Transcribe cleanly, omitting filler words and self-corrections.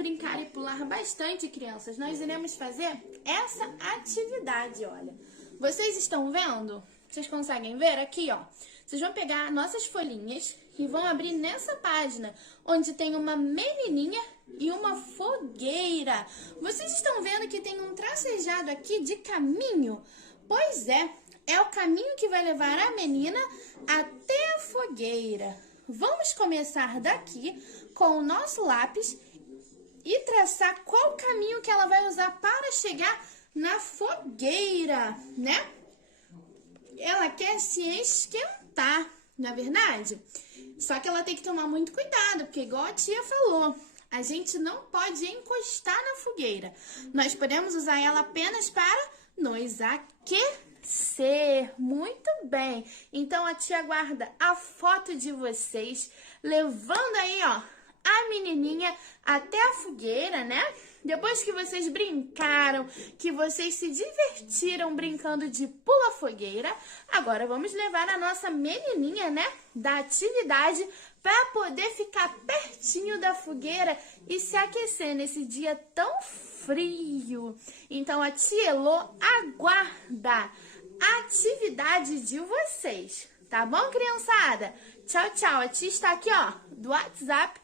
brincar e pular bastante, crianças, nós iremos fazer essa atividade, olha. Vocês estão vendo? Vocês conseguem ver aqui, ó? Vocês vão pegar nossas folhinhas e vão abrir nessa página, onde tem uma menininha e uma fogueira. Vocês estão vendo que tem um tracejado aqui de caminho? Pois é o caminho que vai levar a menina até a fogueira. Vamos começar daqui com o nosso lápis e traçar qual caminho que ela vai usar para chegar na fogueira, né? Ela quer se esquentar, não é verdade? Só que ela tem que tomar muito cuidado, porque igual a tia falou, a gente não pode encostar na fogueira. Nós podemos usar ela apenas para nos aquecer. Muito bem. Então a tia guarda a foto de vocês, levando aí, ó, a menininha até a fogueira, né? Depois que vocês brincaram, que vocês se divertiram brincando de pula-fogueira, agora vamos levar a nossa menininha, né, da atividade para poder ficar pertinho da fogueira e se aquecer nesse dia tão frio. Então a tia Elô aguarda a atividade de vocês, tá bom, criançada? Tchau, tchau. A tia está aqui, ó, do WhatsApp